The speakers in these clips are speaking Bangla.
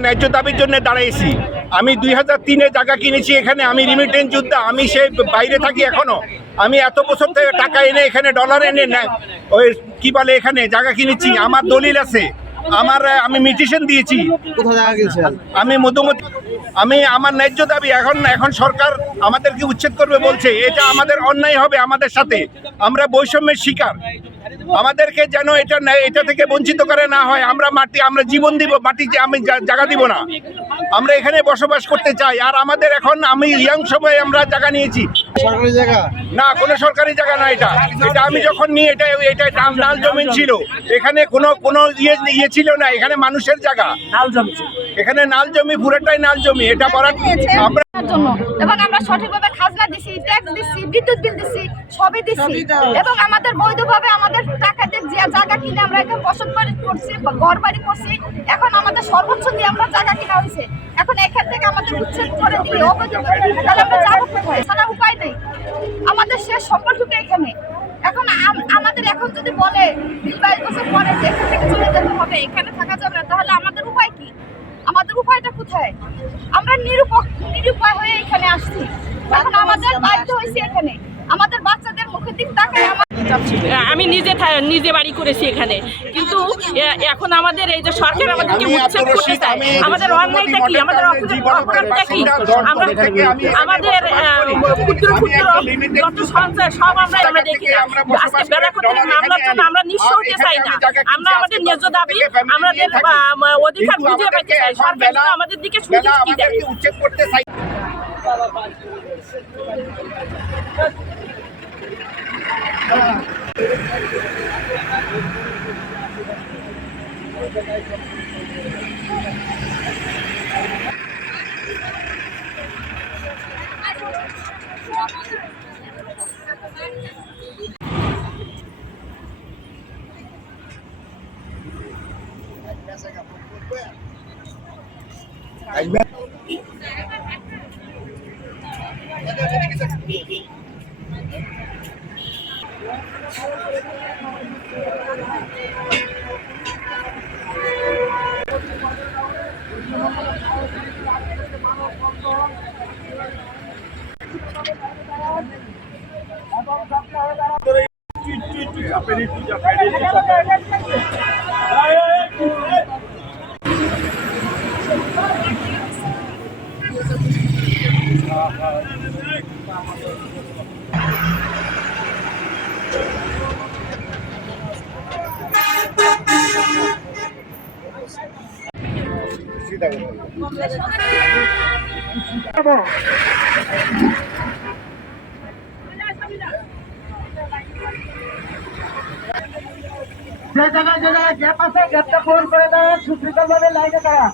ন্যায্য দাবির জন্য দাঁড়াইছি। আমি 2003-এ জায়গা কিনেছি এখানে। আমি রিমিটেন্স যোদ্ধা, আমি সেই বাইরে থাকি এখনো। আমি এত বছর থেকে টাকা এনে এখানে ডলার এনে ওই কি বলে এখানে জায়গা কিনেছি। আমার দলিল আছে, আমি মিটিশন দিয়েছি। আমি মধুমতি, আমার ন্যায্য দাবি। এখন সরকার আমাদেরকে উচ্ছেদ করবে বলছে, এটা আমাদের অন্যায় হবে আমাদের সাথে। আমরা বৈষম্যের শিকার, আমাদেরকে যেন এটা থেকে বঞ্চিত করে না হয়। আমরা আমরা জীবন দিব, মাটিতে আমি জায়গা দিব না। আমরা এখানে বসবাস করতে চাই। আর আমাদের আমি ইয়াং সময়ে আমরা জায়গা নিয়েছি। সরকারি জায়গা না, কোনো সরকারি জায়গা না। এটা আমি যখন নিই এটা নাল জমিন ছিল। এখানে কোনো ইয়ে ছিল না। এখানে মানুষের জায়গা, এখানে নাল জমি, পুরোটাই নাল জমি। এটা বরাদ আমরা জন্য, এবং আমরা সঠিকভাবে খাজনা দিছি, ট্যাক্স দিছি, বিদ্যুৎ বিল দিছি, সবই দিছি। এবং আমাদের বৈধভাবে আমাদের টাকাতে যে জায়গা কিনে আমরা এখানে বসতবাড়ি করছি, ঘর বাড়ি করছি। এখন আমাদের সর্বোচ্চ দিয়ে আমরা জায়গা কিনা হয়েছে। এখন এখান থেকে আমাদের উচ্ছেদ করে দিলে অবৈধভাবে, তাহলে আমরা যাবো কোথায়? ছাড়া উপায় নেই। আমাদের শেষ সম্পর্কটা এখানে। এখন আমাদের এখন যদি বলে 22 বছর পরে এখান থেকে চলে যেতে হবে, এখানে থাকা যাবে না, তাহলে আমাদের উপায় কি? আমাদের উপায়টা কোথায়? আমরা নিরুপায় হয়ে এখানে আসছি। এখন আমাদের বাধ্য হয়েছে এখানে। আমাদের বাচ্চাদের মুখের দিক তাকায় আমি নিজে বাড়ি করেছি এখানে, কিন্তু এখন আমাদের এই যে সরকার আমাদেরকে উচ্ছেদ করতে চায়, আমাদের অন্যায়টা কি, আমাদের অপরাধটা কি? আমাদের ক্ষুদ্র ক্ষুদ্র যত সঞ্চয় সব আমরা দেখি না। আজকে বেলাকতির মামলার জন্য আমরা নিঃস্ব হতে চাই না। আমরা আমাদের ন্যায্য দাবি, আমাদের অধিকার বুঝে পেতে চাই। সরকার যেন আমাদের দিকে সুদৃষ্টি দেয়। উচ্ছেদ করতে চাই। যে জায়গায় গ্যাপ আছে, গ্যাপটা পূরণ করে দেয় সুশৃঙ্খলভাবে লাইনে তারা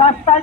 রাস্তায়